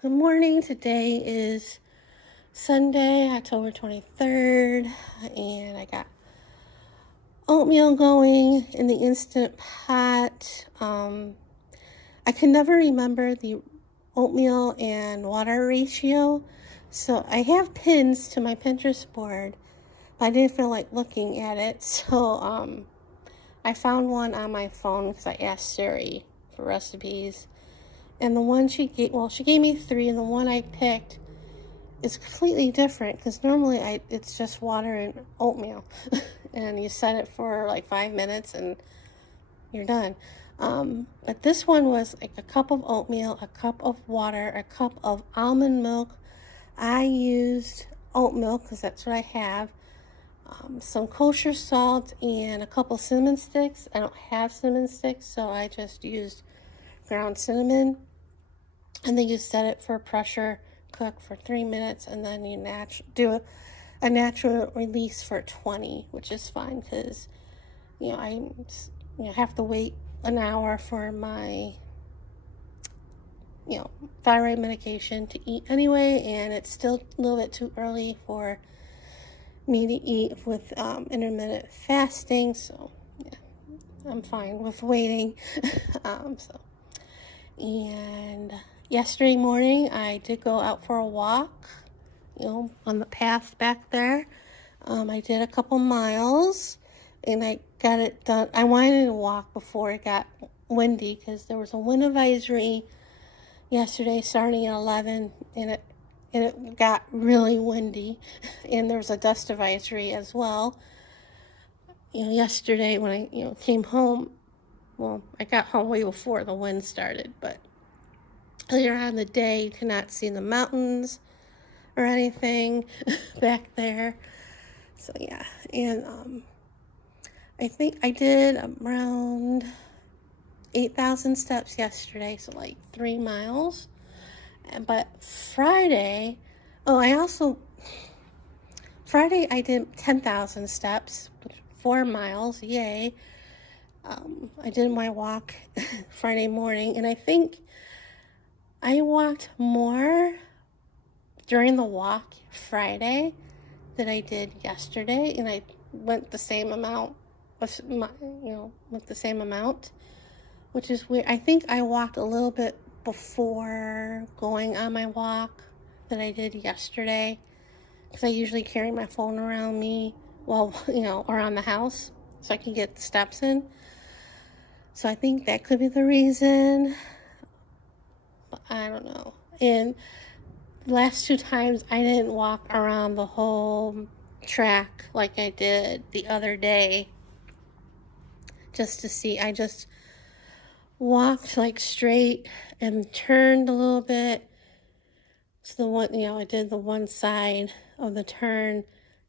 Good morning. Today is Sunday, October 23rd, and I got oatmeal going in the Instant Pot. I can never remember the oatmeal and water ratio, so I have pins to my Pinterest board, but I didn't feel like looking at it, so I found one on my phone because I asked Siri for recipes. And the one she gave me 3, and the one I picked is completely different because normally it's just water and oatmeal, and you set it for like 5 minutes and you're done. But this one was like a cup of oatmeal, a cup of water, a cup of almond milk. I used oat milk because that's what I have. Some kosher salt and a couple cinnamon sticks. I don't have cinnamon sticks, so I just used ground cinnamon. And then you set it for pressure cook for 3 minutes, and then you do a natural release for 20, which is fine because I have to wait an hour for my thyroid medication to eat anyway, and it's still a little bit too early for me to eat with intermittent fasting, so yeah, I'm fine with waiting. And yesterday morning, I did go out for a walk, on the path back there. I did a couple miles, and I got it done. I wanted to walk before it got windy because there was a wind advisory yesterday starting at 11, and it got really windy, and there was a dust advisory as well. Yesterday when I came home, well, I got home way before the wind started, but later on in the day, you cannot see the mountains or anything back there. So yeah, and I think I did around 8,000 steps yesterday, so like 3 miles. But Friday I did 10,000 steps, 4 miles, yay. I did my walk Friday morning, and I think I walked more during the walk Friday than I did yesterday, and I went the same amount with the same amount, which is weird. I think I walked a little bit before going on my walk than I did yesterday, because I usually carry my phone around me around the house so I can get the steps in. So I think that could be the reason, but I don't know. And the last 2 times I didn't walk around the whole track like I did the other day just to see. I just walked like straight and turned a little bit to the one, I did the one side of the turn,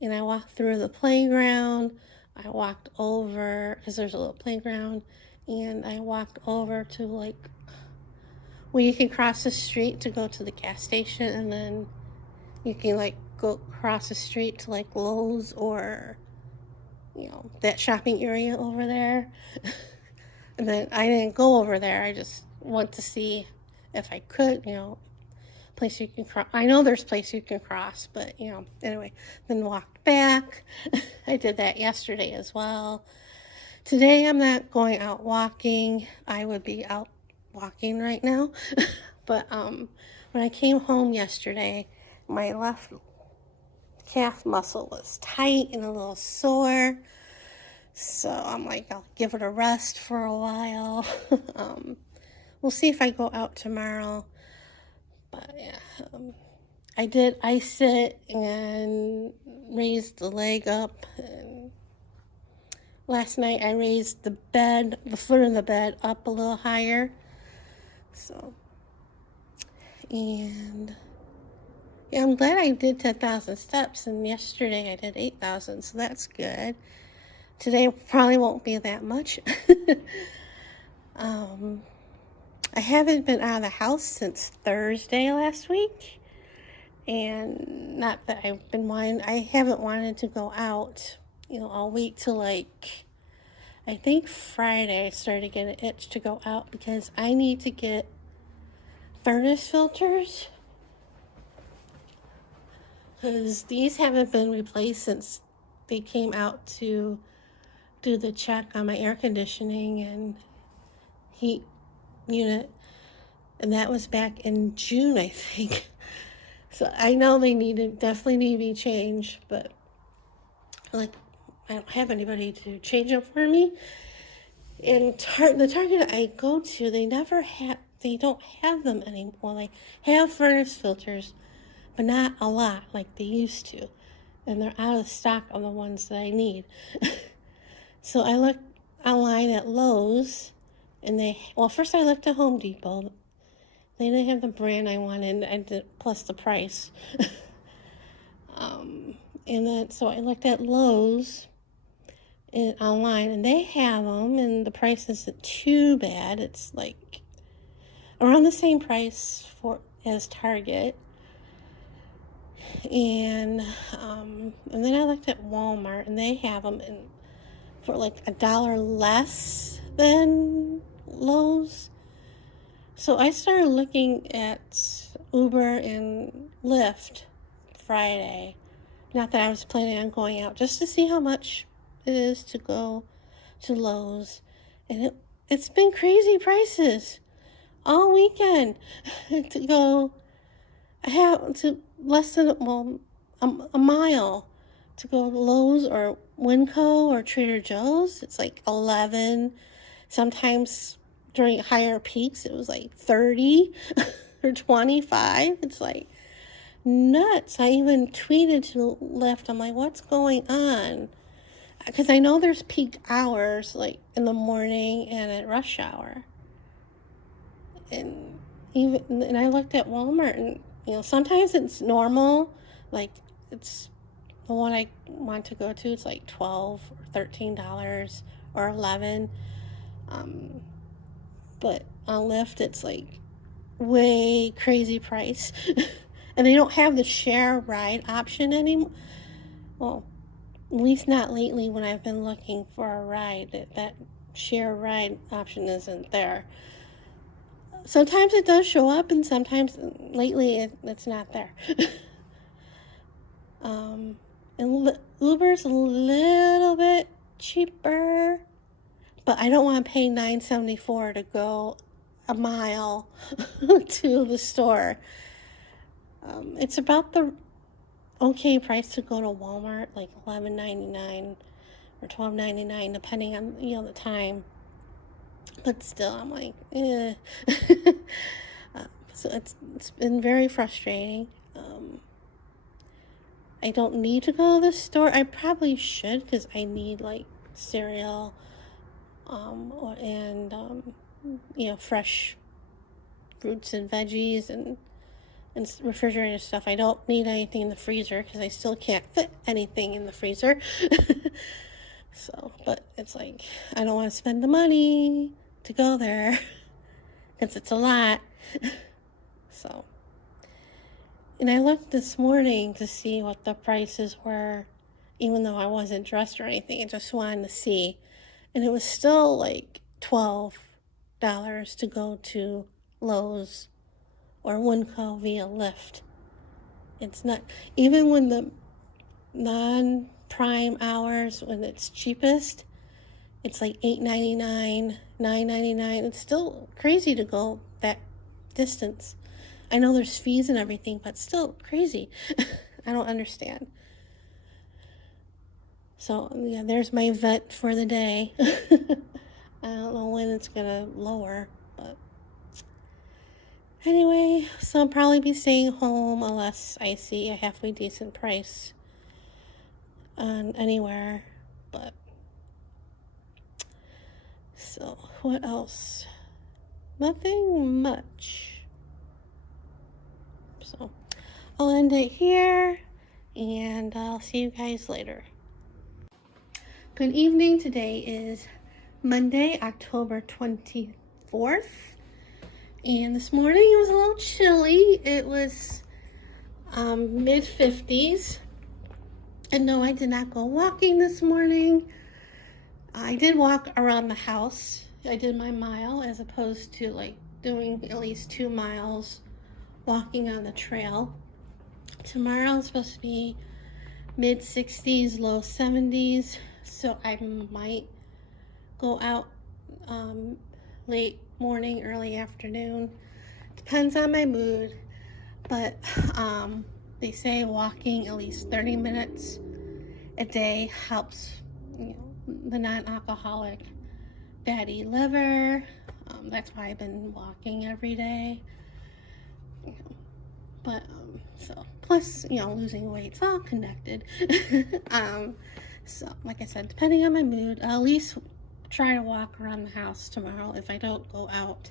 and I walked through the playground. I walked over, because there's a little playground, and I walked over to like where you can cross the street to go to the gas station, and then you can like go across the street to like Lowe's or that shopping area over there. And then I didn't go over there. I just went to see if I could, place you can cross. I know there's place you can cross, but anyway, then walked back. I did that yesterday as well. Today I'm not going out walking. I would be out walking right now. But when I came home yesterday, my left calf muscle was tight and a little sore. So I'm like, I'll give it a rest for a while. We'll see if I go out tomorrow. But yeah, I did ice it and raised the leg up. And last night I raised the foot of the bed up a little higher. So, and yeah, I'm glad I did 10,000 steps, and yesterday I did 8,000, so that's good. Today probably won't be that much. I haven't been out of the house since Thursday last week, and not that I haven't wanted to go out. I'll wait till I think Friday I started to get an itch to go out because I need to get furnace filters, because these haven't been replaced since they came out to do the check on my air conditioning and heat unit, and that was back in June, I think. So I know they definitely need to be changed, but like I don't have anybody to change them for me. And the Target I go to, they don't have them anymore. Well, they have furnace filters, but not a lot like they used to. And they're out of stock of the ones that I need. So I looked online at Lowe's, and first I looked at Home Depot. They didn't have the brand I wanted, plus the price. And then, so I looked at Lowe's online, and they have them, and the price isn't too bad. It's like around the same price as Target. And then I looked at Walmart, and they have them for like $1 less than Lowe's. So I started looking at Uber and Lyft Friday. Not that I was planning on going out, just to see how much it is to go to Lowe's. And it's been crazy prices all weekend to go. I have to less than a mile to go to Lowe's or Winco or Trader Joe's. It's like 11. Sometimes during higher peaks it was like 30 or 25. It's like nuts. I even tweeted to Lyft. I'm like, what's going on? Because I know there's peak hours like in the morning and at rush hour. And I looked at Walmart, and sometimes it's normal, like it's the one I want to go to, it's like $12 or $13 or $11. But on Lyft it's like way crazy price. And they don't have the share ride option anymore. Well, at least not lately when I've been looking for a ride. That share ride option isn't there. Sometimes it does show up, and sometimes lately it's not there. And Uber's a little bit cheaper, but I don't want to pay $9.74 to go a mile to the store. It's about the okay price to go to Walmart, like $11.99 or $12.99, depending on the time. But still, I'm like, eh. So it's been very frustrating. I don't need to go to the store. I probably should, because I need like cereal, and fresh fruits and veggies and refrigerated stuff. I don't need anything in the freezer because I still can't fit anything in the freezer. So, but it's like, I don't want to spend the money to go there because it's a lot. So, and I looked this morning to see what the prices were, even though I wasn't dressed or anything. I just wanted to see, and it was still like $12 to go to Lowe's or Winco via Lyft. It's not, even when the non-prime hours, when it's cheapest, it's like $8.99, $9.99. It's still crazy to go that distance. I know there's fees and everything, but still crazy. I don't understand. So yeah, there's my vet for the day. I don't know when it's gonna lower, but anyway, so I'll probably be staying home unless I see a halfway decent price on anywhere. But so what else? Nothing much. So I'll end it here, and I'll see you guys later. Good evening. Today is Monday, October 24th. And this morning it was a little chilly. It was mid-50s. And no, I did not go walking this morning. I did walk around the house. I did my mile as opposed to like doing at least 2 miles walking on the trail. Tomorrow is supposed to be mid 60s, low 70s, so I might go out late morning, early afternoon. Depends on my mood, but they say walking at least 30 minutes a day helps, you know, the non-alcoholic fatty liver. That's why I've been walking every day. You know, but so plus, you know, losing weight, it's all connected. So like I said, depending on my mood, I'll at least try to walk around the house tomorrow if I don't go out.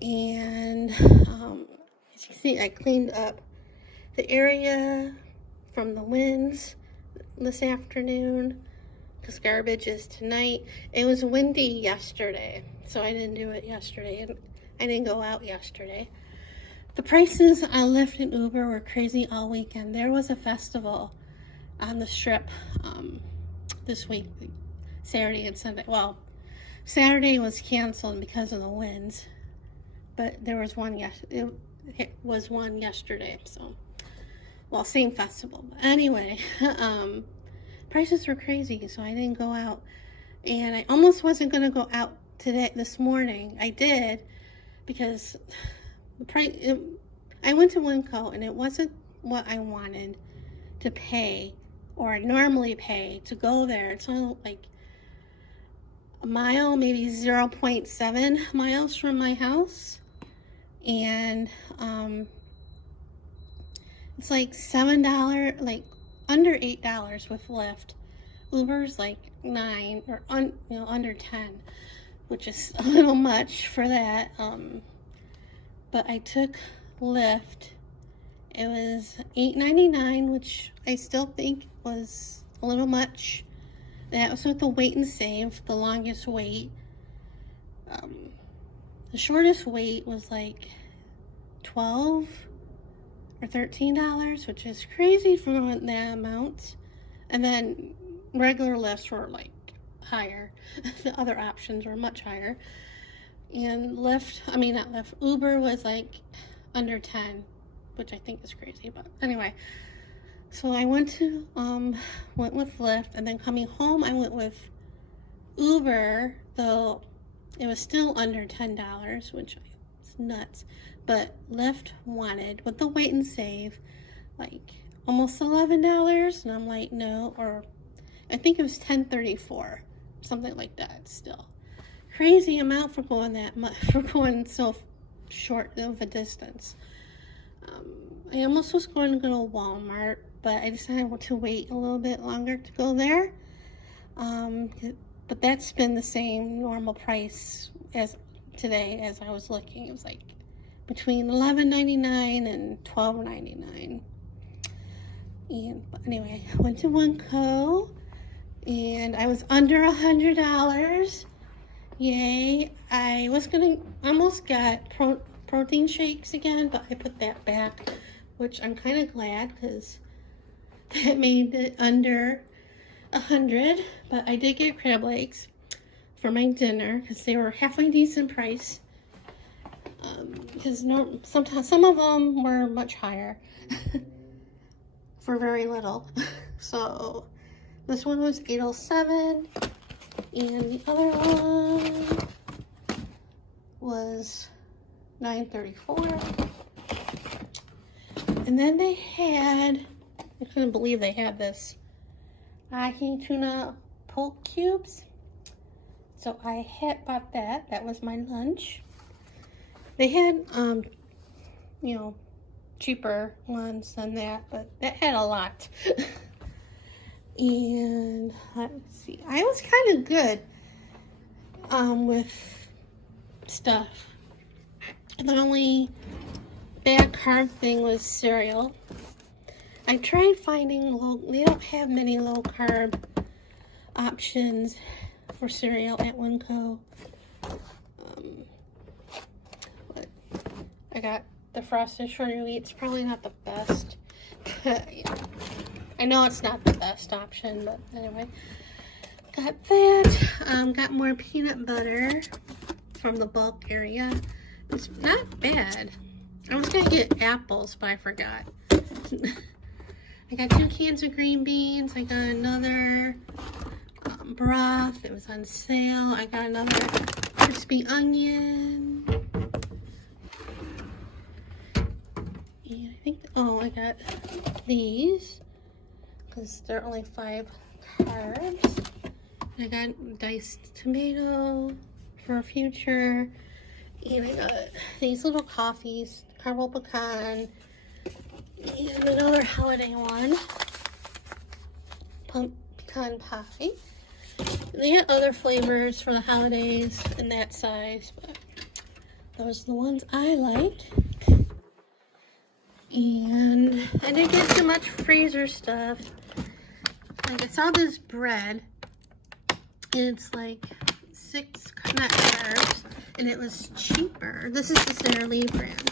And as you see, I cleaned up the area from the winds this afternoon because garbage is tonight. It was windy yesterday, so I didn't do it yesterday, and I didn't go out yesterday. The prices on Lyft and Uber were crazy all weekend. There was a festival on the Strip this week, Saturday and Sunday. Well, Saturday was canceled because of the winds, but there was one it was one yesterday. So, well, same festival. But anyway, prices were crazy, so I didn't go out, and I almost wasn't going to go out this morning. I did because the price. I went to Winco, and it wasn't what I wanted to pay or normally pay to go there. It's only like a mile, maybe 0.7 miles from my house, and it's like $7, like under $8 with Lyft. Uber's like 9 or under 10, which is a little much for that. But I took Lyft. It was $8.99, which I still think was a little much. That was with the wait and save, the longest wait. The shortest wait was like $12 or $13, which is crazy for that amount. And then regular lifts were like higher. The other options were much higher. And Uber was like under 10, which I think is crazy, but anyway. So I went with Lyft, and then coming home I went with Uber, though it was still under $10, which is nuts. But Lyft wanted, with the wait and save, like almost $11, and I'm like, no, or I think it was $10.34, something like that. Still crazy amount for going that much, for going so short of a distance. I almost was going to go to Walmart, but I decided to wait a little bit longer to go there. But that's been the same normal price as today as I was looking. It was like between $11.99 and $12.99. But anyway, I went to Winco, and I was under $100. Yay. I was almost got protein shakes again, but I put that back, which I'm kind of glad because that made it under 100. But I did get crab legs for my dinner because they were halfway decent price. Because sometimes some of them were much higher for very little. So this one was $8.07, and the other one was $9.34. And then they had, I couldn't believe they had this ahi tuna poke cubes. So I had bought that. That was my lunch. They had, cheaper ones than that, but that had a lot. And let's see, I was kind of good with stuff. The only bad carb thing was cereal. I tried finding they don't have many low carb options for cereal at Winco. But I got the Frosted Shorty Wheats. Probably not the best. Yeah. I know it's not the best option, but anyway. Got that. Got more peanut butter from the bulk area. It's not bad. I was gonna get apples, but I forgot. I got 2 cans of green beans. I got another broth. It was on sale. I got another crispy onion. And I think, oh, I got these because they're only 5 carbs. I got diced tomato for a future. And I got these little coffees, caramel pecan, and another holiday one, pecan pie. And they had other flavors for the holidays in that size, but those are the ones I liked. And I didn't get too much freezer stuff. Like I saw this bread, and it's like 6 net carbs, and it was cheaper. This is the Sara Lee brand.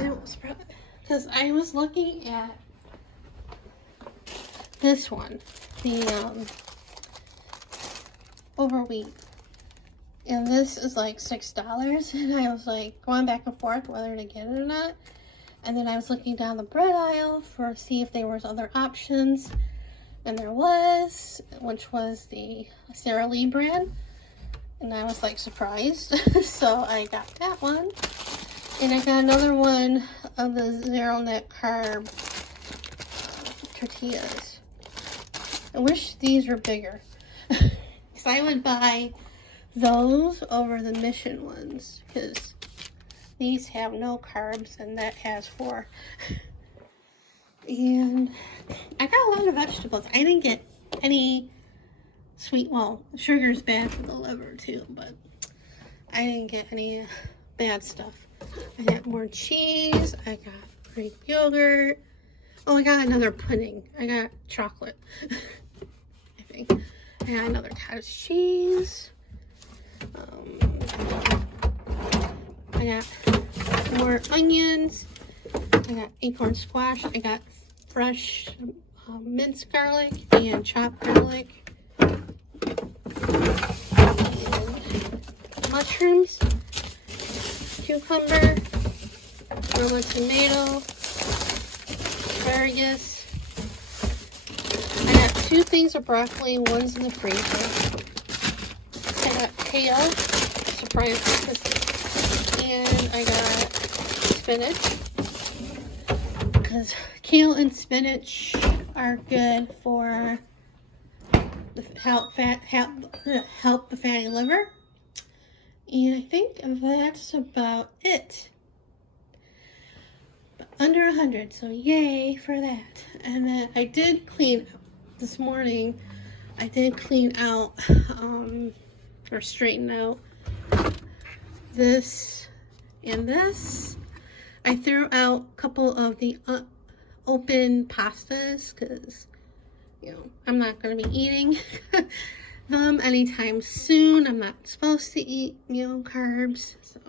It was because I was looking at this one, the overwheat, and this is like $6, and I was like going back and forth whether to get it or not. And then I was looking down the bread aisle for see if there was other options, and there was, which was the Sara Lee brand, and I was like surprised. So I got that one, and I got another one of the 0 net carb tortillas. I wish these were bigger, because I would buy those over the Mission ones, because these have no carbs and that has 4. And I got a lot of vegetables. I didn't get any sweet, well, sugar's bad for the liver too, but I didn't get any bad stuff. I got more cheese, I got Greek yogurt. Oh, I got another pudding. I got chocolate, I think. I got another cottage cheese. I got more onions. I got acorn squash. I got fresh minced garlic and chopped garlic. And mushrooms, cucumber, Roma tomato, asparagus. I got 2 things of broccoli. One's in the freezer. I got kale, surprise, and I got spinach, because kale and spinach are good for the help the fatty liver. And I think that's about it. But under 100, so yay for that. And then I did clean this morning. I did clean out or straighten out this and this. I threw out a couple of the open pastas because, you know, I'm not going to be eating them anytime soon. I'm not supposed to eat, you know, carbs. So,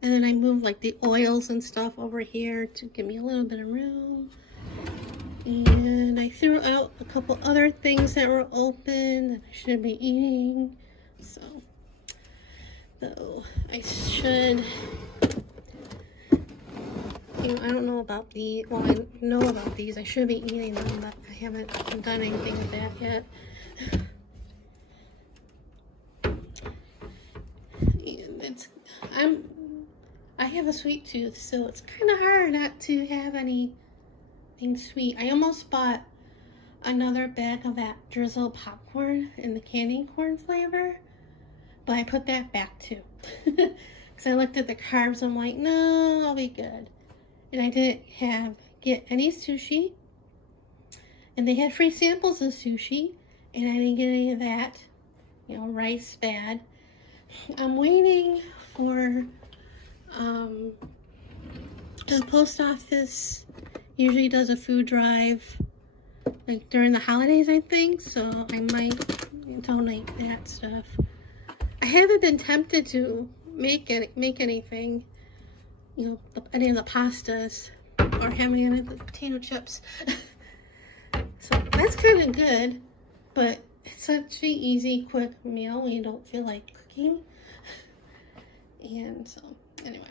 and then I moved like the oils and stuff over here to give me a little bit of room. And I threw out a couple other things that were open that I shouldn't be eating. So, though I should, you know, I don't know about the, well, I know about these. I should be eating them, but I haven't done anything with that yet. And it's, I have a sweet tooth, so it's kind of hard not to have anything sweet. I almost bought another bag of that drizzle popcorn in the candy corn flavor, but I put that back too. Because I looked at the carbs, I'm like, no, I'll be good. And I didn't get any sushi. And they had free samples of sushi, and I didn't get any of that. You know, rice bad. I'm waiting for the post office usually does a food drive like during the holidays, I think, so I might donate that stuff. I haven't been tempted to make anything, you know, any of the pastas or have any of the potato chips. So that's kind of good, but it's such an easy, quick meal when you don't feel like cooking. And so, anyway.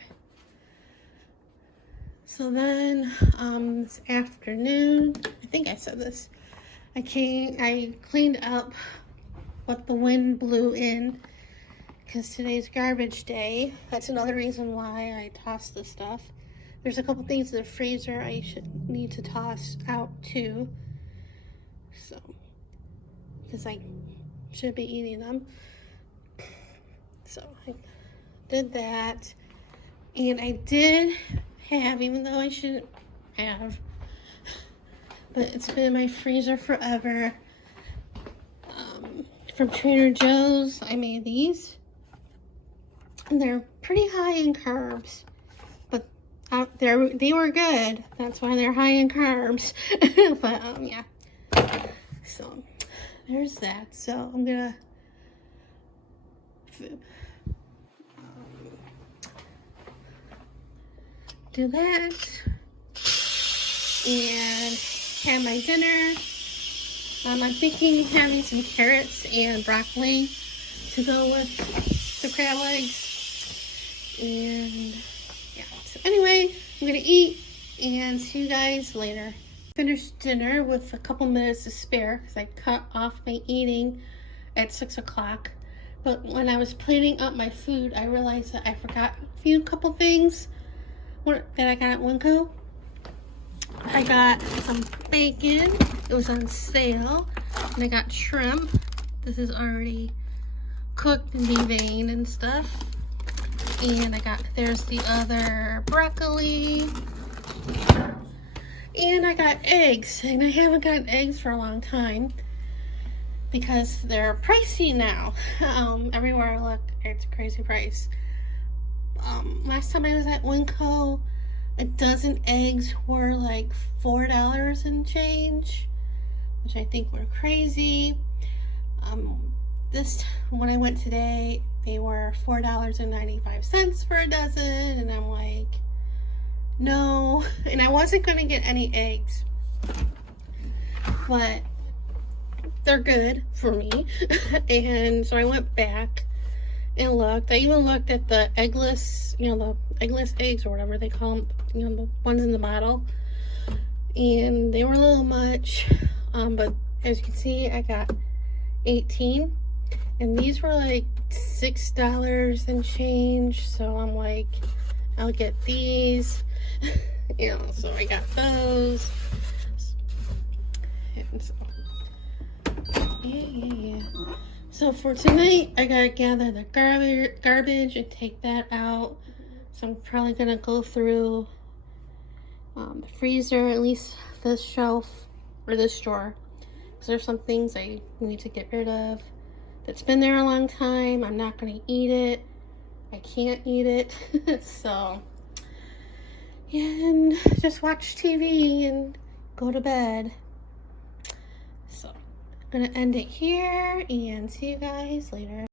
So then, this afternoon, I think I said this, I cleaned up what the wind blew in, because today's garbage day. That's another reason why I tossed this stuff. There's a couple things in the freezer I need to toss out too. So, because I should be eating them. So I did that. And I did have, even though I shouldn't have, but it's been in my freezer forever. From Trader Joe's, I made these. And they're pretty high in carbs. But they were good. That's why they're high in carbs. But, yeah. So, there's that. So, I'm gonna do that and have my dinner. I'm thinking having some carrots and broccoli to go with the crab legs. And yeah, so anyway, I'm gonna eat and see you guys later. Finished dinner with a couple minutes to spare because I cut off my eating at 6 o'clock. But when I was plating up my food, I realized that I forgot a couple things that I got at Winco. I got some bacon. It was on sale. And I got shrimp. This is already cooked and deveined and stuff. And there's the other broccoli. And I got eggs. And I haven't gotten eggs for a long time because they're pricey now. Everywhere I look, it's a crazy price. Last time I was at Winco, a dozen eggs were like $4 and change, which I think were crazy. When I went today, they were $4.95 for a dozen, and I'm like, no. And I wasn't gonna get any eggs, but they're good for me. And so I went back and looked. I even looked at the eggless, the eggless eggs or whatever they call them, the ones in the bottle. And they were a little much. But as you can see, I got 18. And these were like $6 and change. So I'm like, I'll get these. So I got those. And so, yeah. So for tonight, I gotta gather the garbage and take that out. So I'm probably gonna go through the freezer, at least this shelf or this drawer, because there's some things I need to get rid of that's been there a long time. I'm not gonna eat it. I can't eat it. So, and just watch TV and go to bed. So, I'm gonna end it here and see you guys later.